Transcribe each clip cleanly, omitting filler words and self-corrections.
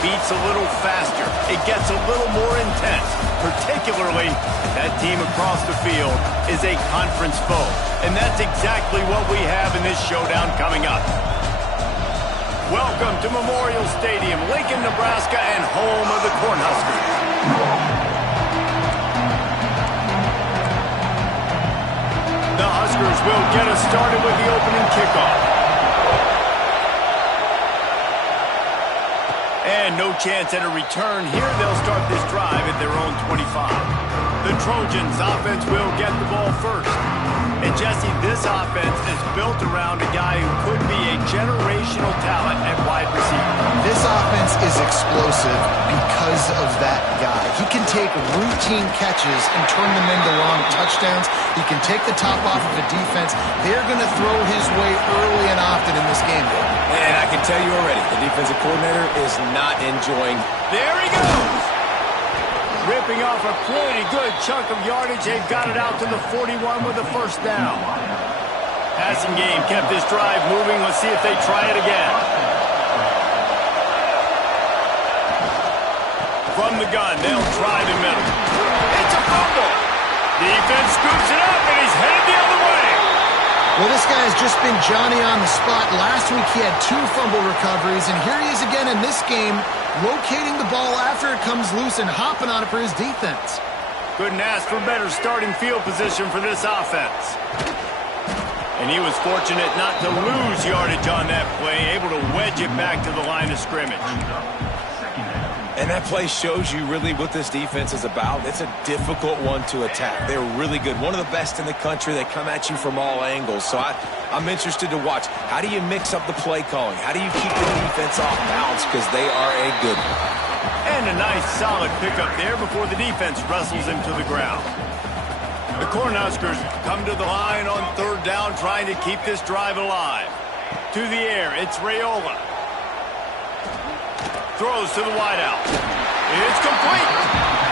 beats a little faster. It gets a little more intense, particularly if that team across the field is a conference foe. And that's exactly what we have in this showdown coming up. Welcome to Memorial Stadium, Lincoln, Nebraska, and home of the Cornhuskers. The Huskers will get us started with the opening kickoff. And no chance at a return here. They'll start this drive at their own 25. The Trojans offense will get the ball first. And Jesse, this offense is built around a guy who could be a generational talent at wide receiver. This offense is explosive because of that guy. He can take routine catches and turn them into long touchdowns. He can take the top off of a defense. They're going to throw his way early and often in this game. And I can tell you already, the defensive coordinator is not enjoying. There he goes! Ripping off a pretty good chunk of yardage. They've got it out to the 41 with a first down. Passing game kept this drive moving. Let's see if they try it again. From the gun, they'll try the middle. It's a fumble. Defense scoops it up, and he's headed the other way. Well, this guy has just been Johnny on the spot. Last week he had 2 fumble recoveries, and here he is again in this game, locating the ball after it comes loose and hopping on it for his defense. Couldn't ask for better starting field position for this offense. And he was fortunate not to lose yardage on that play, able to wedge it back to the line of scrimmage. And that play shows you really what this defense is about. It's a difficult one to attack. They're really good. One of the best in the country. They come at you from all angles. So I'm interested to watch. How do you mix up the play calling? How do you keep the defense off balance? Because they are a good one. And a nice solid pickup there before the defense wrestles him to the ground. The Cornhuskers come to the line on third down, trying to keep this drive alive. To the air, it's Raiola. Throws to the wideout. It's complete.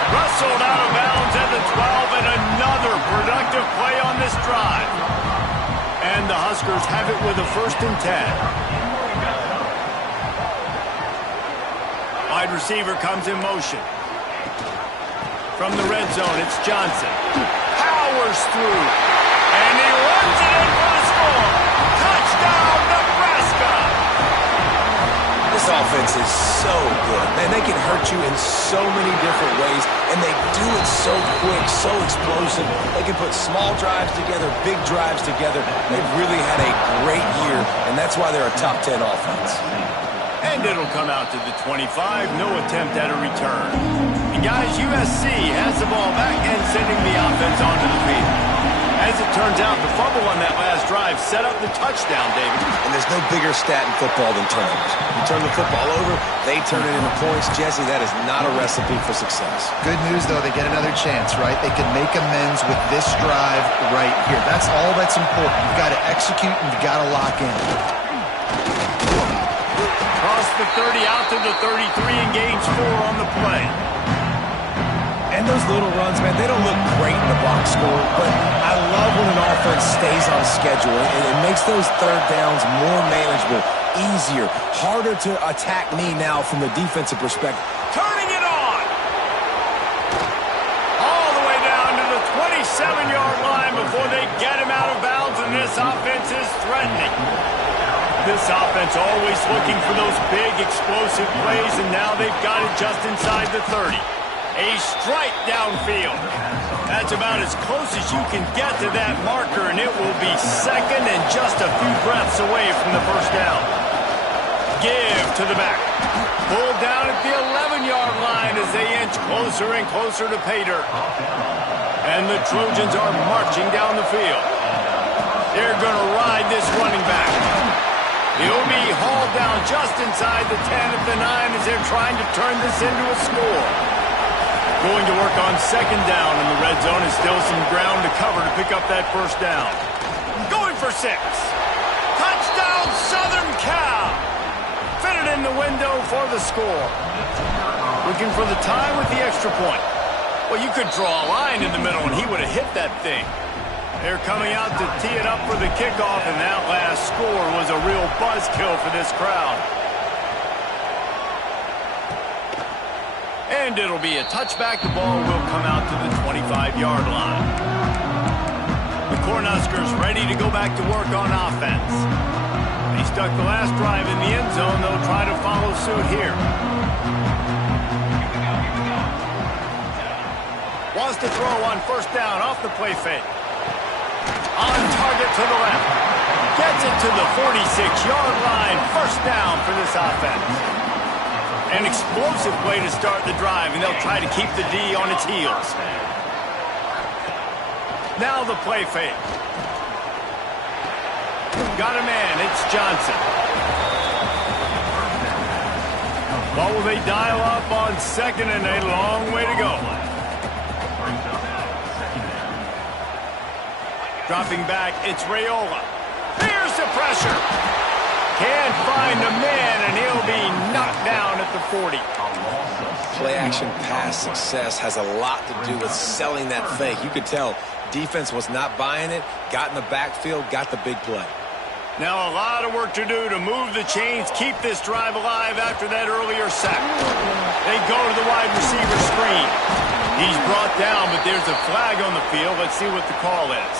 Rustled out of bounds at the 12, and another productive play on this drive. And the Huskers have it with a 1st and 10. Wide receiver comes in motion. From the red zone, it's Johnson. Powers through. And he runs it in for the score. Touchdown, Nebraska! This offense is so good. Man, they can hurt you in so many different ways, and they do it so quick, so explosive. They can put small drives together, big drives together. They've really had a great year, and that's why they're a top 10 offense. And it'll come out to the 25. No attempt at a return. And guys, USC has the ball back and sending the offense onto the field. As it turns out, the fumble on that last drive set up the touchdown, David. And there's no bigger stat in football than turnovers. You turn the football over, they turn it into points. Jesse, that is not a recipe for success. Good news, though, they get another chance, right? They can make amends with this drive right here. That's all that's important. You've got to execute and you've got to lock in. Cross the 30 out to the 33 and gains 4 on the play. And those little runs, man, they don't look great in the box score, but I love when an offense stays on schedule, and it makes those third downs more manageable, easier, harder to attack me now from the defensive perspective. Turning it on! All the way down to the 27-yard line before they get him out of bounds, and this offense is threatening. This offense always looking for those big, explosive plays, and now they've got it just inside the 30. A strike downfield. That's about as close as you can get to that marker, and it will be second and just a few breaths away from the first down. Give to the back. Pulled down at the 11-yard line as they inch closer and closer to pay dirt. And the Trojans are marching down the field. They're going to ride this running back. He'll be hauled down just inside the 10 at the 9 as they're trying to turn this into a score. Going to work on second down in the red zone, and still some ground to cover to pick up that first down. Going for 6. Touchdown, Southern Cal! Fitted in the window for the score. Looking for the tie with the extra point. Well, you could draw a line in the middle, and he would have hit that thing. They're coming out to tee it up for the kickoff, and that last score was a real buzzkill for this crowd. And it'll be a touchback. The ball will come out to the 25-yard line. The Cornhuskers ready to go back to work on offense. They stuck the last drive in the end zone. They'll try to follow suit here. Wants to throw on first down off the play fake. On target to the left. Gets it to the 46-yard line. First down for this offense. An explosive play to start the drive, and they'll try to keep the D on its heels. Now the play fake. Got a man. It's Johnson. What will they dial up on second and a long way to go? Dropping back, it's Raiola. Here's the pressure. Can't find a man, and he'll be knocked down at the 40. Play-action pass success has a lot to do with selling that fake. You could tell defense was not buying it, got in the backfield, got the big play. Now a lot of work to do to move the chains, keep this drive alive after that earlier sack. They go to the wide receiver screen. He's brought down, but there's a flag on the field. Let's see what the call is.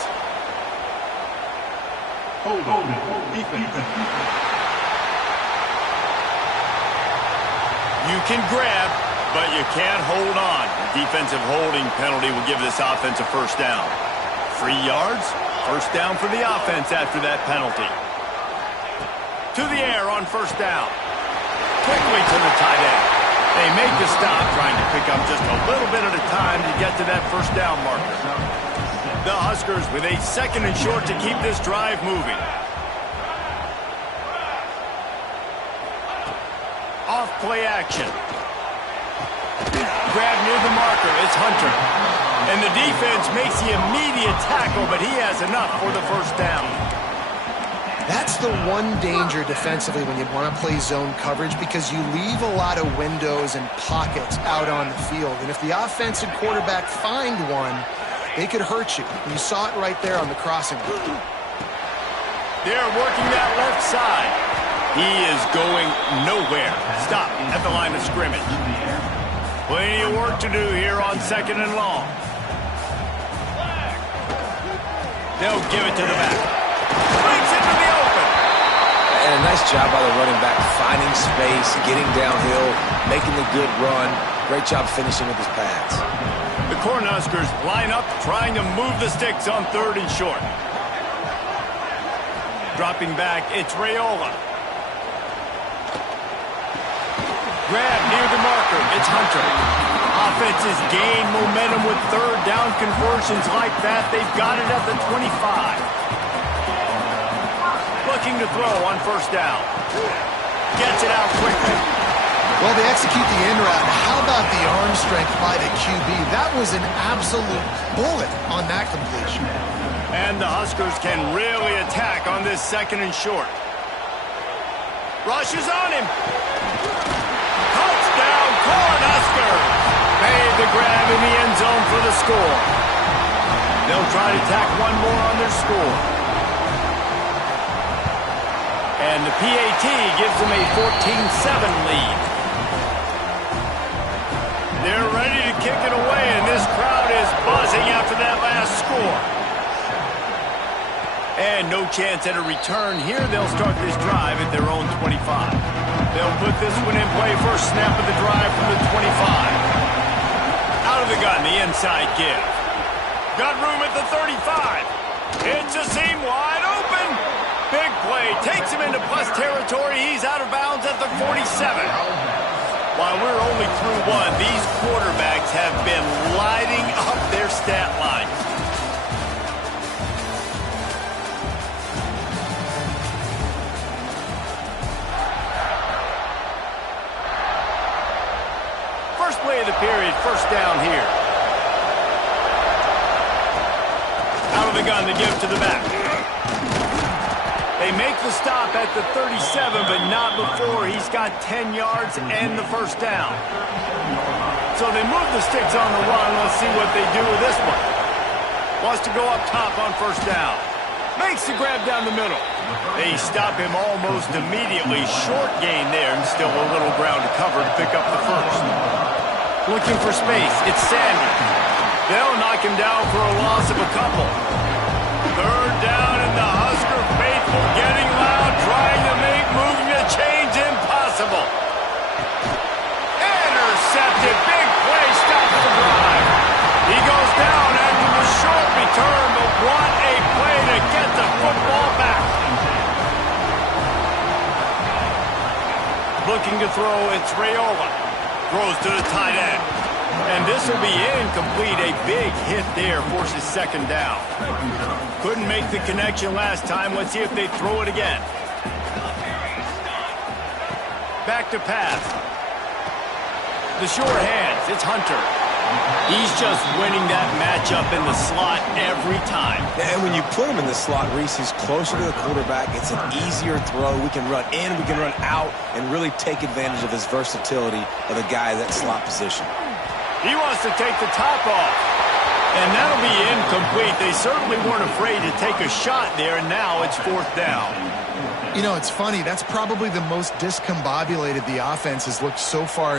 You can grab, but you can't hold on. Defensive holding penalty will give this offense a first down. 3 yards, first down for the offense after that penalty. To the air on first down. Quickly to the tight end. They make the stop, trying to pick up just a little bit at a time to get to that first down marker. The Huskers with a second and short to keep this drive moving. Off play action. Grab near the marker. It's Hunter. And the defense makes the immediate tackle, but he has enough for the first down. That's the one danger defensively when you want to play zone coverage, because you leave a lot of windows and pockets out on the field. And if the offensive quarterback find one, they could hurt you. You saw it right there on the crossing. They're working that left side. He is going nowhere. Stop at the line of scrimmage. Plenty of work to do here on second and long. They'll give it to the back. Brings it to the open. And a nice job by the running back, finding space, getting downhill, making the good run. Great job finishing with his pads. The Cornhuskers line up, trying to move the sticks on third and short. Dropping back, it's Raiola. Grab near the marker. It's Hunter. Offenses gain momentum with third down conversions like that. They've got it at the 25. Looking to throw on first down. Gets it out quickly. Well, they execute the in route. How about the arm strength by the QB? That was an absolute bullet on that completion. And the Huskers can really attack on this second and short. Rushes on him. Touchdown, Cornhuskers! Made the grab in the end zone for the score. They'll try to tack one more on their score. And the PAT gives them a 14-7 lead. They're ready to kick it away, and this crowd is buzzing after that last score. And no chance at a return here. They'll start this drive at their own 25. They'll put this one in play. First snap of the drive from the 25. Out of the gun, the inside give. Got room at the 35. It's a seam wide open. Big play. Takes him into plus territory. He's out of bounds at the 47. While we're only through one, these quarterbacks have been lighting up their stat line. First play of the period, first down here. Out of the gun to give to the back. They make the stop at the 37, but not before he's got 10 yards and the first down. So they move the sticks on the run. Let's see what they do with this one. Wants to go up top on first down. Makes the grab down the middle. They stop him almost immediately. Short gain there, and still a little ground to cover to pick up the first. Looking for space. It's Sanders. They'll knock him down for a loss of a couple. Third down, and the Husker faithful getting loud, trying to make moving the chains impossible. Intercepted. Big play stops the drive. He goes down after the short return, but what a play to get the football back. Looking to throw, it's Raiola. Throws to the tight end. And this will be incomplete. A big hit there forces second down. Couldn't make the connection last time. Let's see if they throw it again. Back to pass. The short hands. It's Hunter. He's just winning that matchup in the slot every time. And when you put him in the slot, Reese, he's closer to the quarterback. It's an easier throw. We can run in, we can run out, and really take advantage of his versatility of the guy in that slot position. He wants to take the top off. And that'll be incomplete. They certainly weren't afraid to take a shot there, and now it's fourth down. You know, it's funny. That's probably the most discombobulated the offense has looked so far